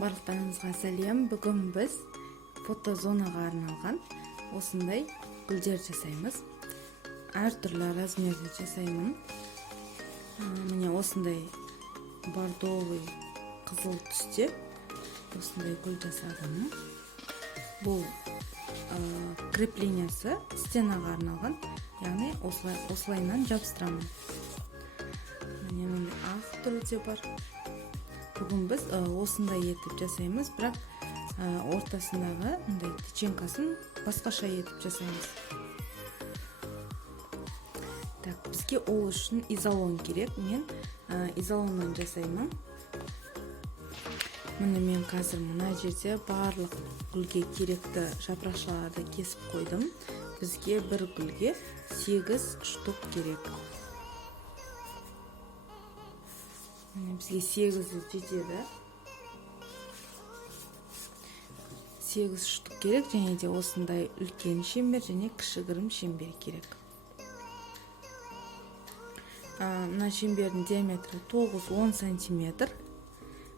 Барлықтарыңызға сәлем. Бүгін біз фотозонаға арналған осындай гүлдер жасаймыз. Әртүрлі размерде жасаймын. Міне осындай бордовый қызыл түсте осындай гүл жасадым. Бұл креплениясы стенаға арналған, яғни осылайынан жабыстырамын. Міне мындай ақ түрі де бар. Бүгін біз осындай етіп жасаймыз, бірақ ортасындағы мындай теченкасын басқаша етіп жасаймыз. Так, бізге ол үшін изолон керек. Мен изолоннан жасаймын. Міне мен қазір мына жерде барлық гүлге керекті жапырақшаларды кесіп қойдым. Бізге бір гүлге 8 штук керек. Бізге 8 жетеді. 8 штук керек, және де осындай үлкен шеңбер және кішігірім шеңбер керек. Мына шеңбердің диаметрі 9-10 см,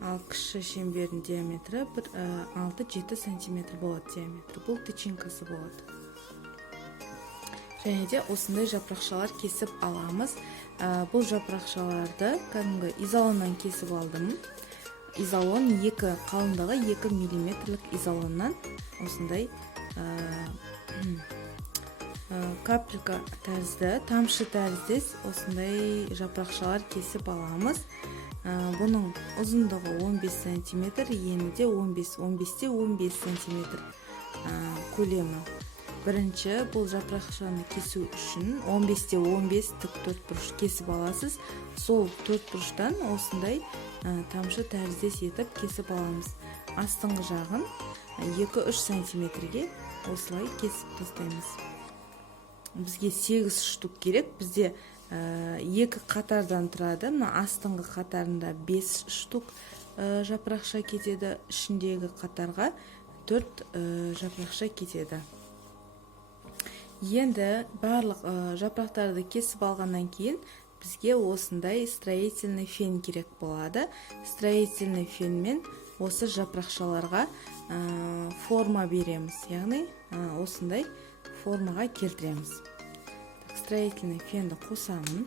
ал кіші шеңбердің диаметрі 6-7 см болады диаметрі. Бұл теченкасы болады. Және де осындай жапырақшалар кесіп аламыз. Бұл жапырақшаларды кәдімгі изолоннан кесіп алдым. Изолон қалыңдығы 2 мм изолоннан осындай капелька тәрізді, тамшы тәріздес осындай жапырақшалар кесіп аламыз. Бұның ұзындығы 15 см, ені де 15-15 см көлемі. Бірінші, бұл жапырақшаны кесу үшін 15-15 тік төртбұрыш кесіп аласыз. Сол төртбұрыштан осындай тамшы тәріздес етіп кесіп аламыз. Астыңғы жағын 2-3 см-ге осылай кесіп тастаймыз. Бізге 8 штук керек. Бізде 2 қатардан тұрады. Астыңғы қатарында 5 штук жапырақша кетеді. Ішіндегі қатарға 4 жапырақша кетеді. Енді барлық жапырақтарды кесіп алғаннан кейін бізге осындай строительный фен керек болады. Строительный фенмен осы жапырақшаларға форма береміз, яғни осындай формаға келтіреміз. Строительный фенді қосамын.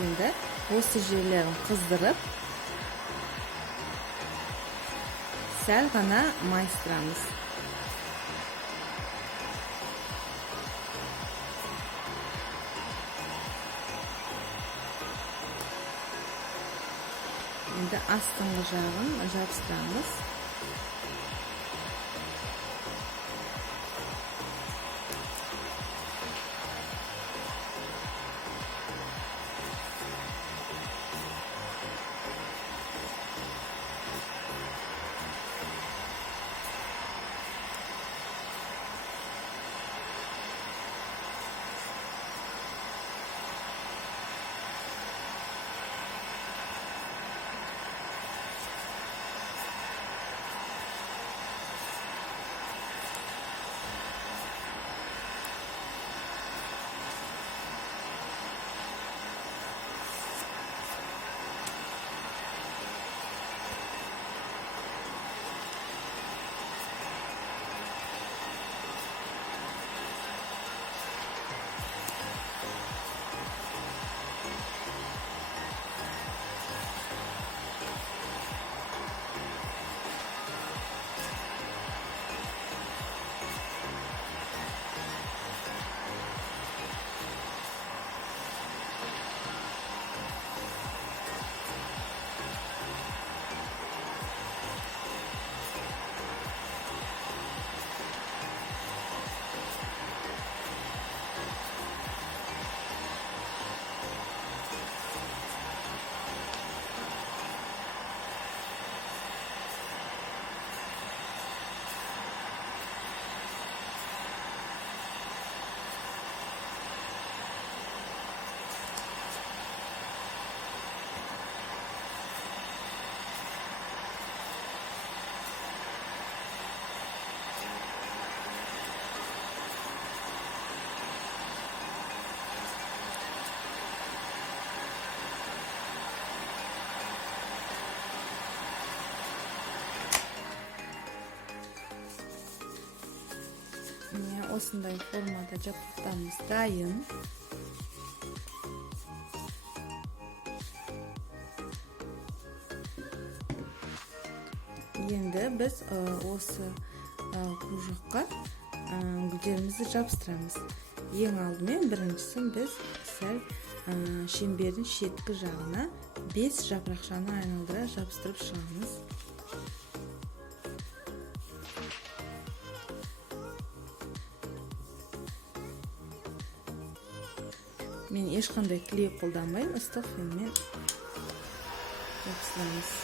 Енді осы жерлерін қыздырып, сәл ғана майыстырамыз. Енді астыңғы жағын жабыстырамыз. осындай формада жапырақтарымыз дайын. Енді біз осы кружокқа гүлдерімізді жабыстырамыз. Ең алдымен біріншісін біз сәл шеңбердің шеткі жағына 5 жапырақшаны айналдыра жабыстырып шығамыз. Мен ешқандай клей қолданбаймын, ыстық фенмен жабыстырамыз.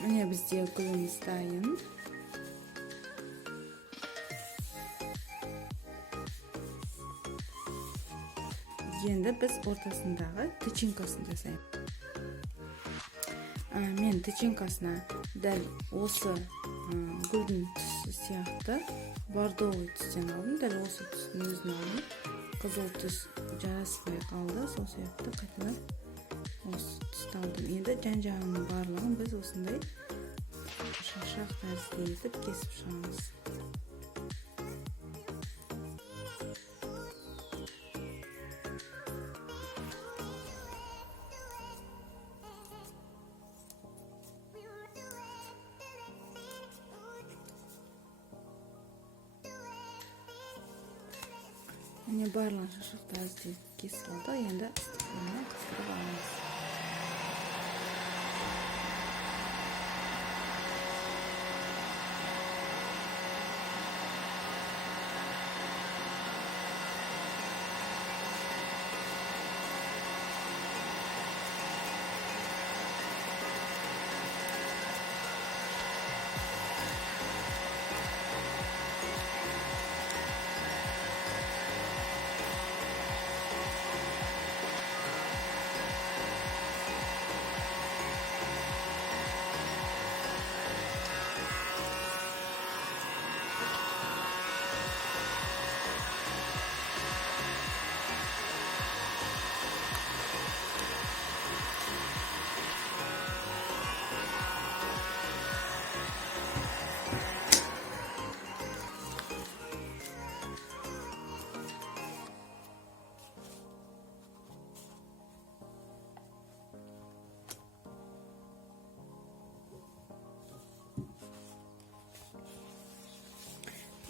Міне бізде гүліміз дайын. Енді біз ортасындағы тычинкасын жасаймыз. Мен тычинкасына дәл осы гүлдің түсі сияқты бордовый түстен алдым. Дәл осы түстің өзін алдым. Қызыл түс жараспай қалды. Сол сияқты қайтадан осы түсті алдым. Енді жан-жағының барлығын біз осындай шашақ тәрізді етіп кесіп шығамыз. Міне барлығын шашақ тәрізді кесіп алды. Енді ыстықпенен қыздырып аламыз.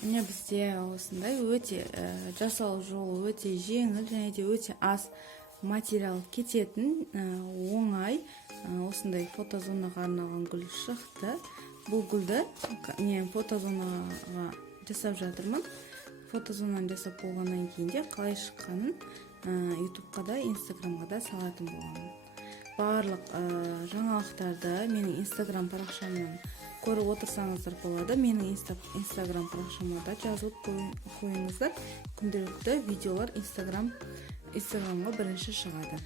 Міне бізде осындай өте жасау жолы өте жеңіл және де өте аз материал кететін оңай осындай фотозонаға арналған гүл шықты. Бұл гүлді мен фотозонаға жасап жатырмын. Фотозонаны жасап болғаннан кейін де қалай шыққанын ютубқа да инстаграмға да салатын боламын. Барлық жаңалықтарды менің инстаграм парақшамнан көріп отырсаңыздар болады. Менің инстаграм парақшама да жазылып қойыңыздар. Күнделікті видеолар инстаграмға бірінші шығады.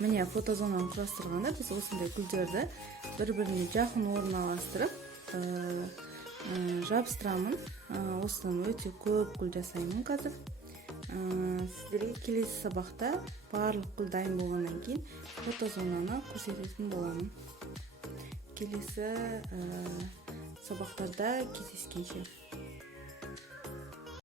Міне фотозонаны құрастырғанда біз осындай гүлдерді бір-біріне жақын орналастырып жабыстырамын. Осыдан өте көп гүл жасаймын қазір. Сіздерге келесі сабақта барлық гүл дайын болғаннан кейін фотозонаны көрсететін боламын. Келесі сабақтарда кездескенше.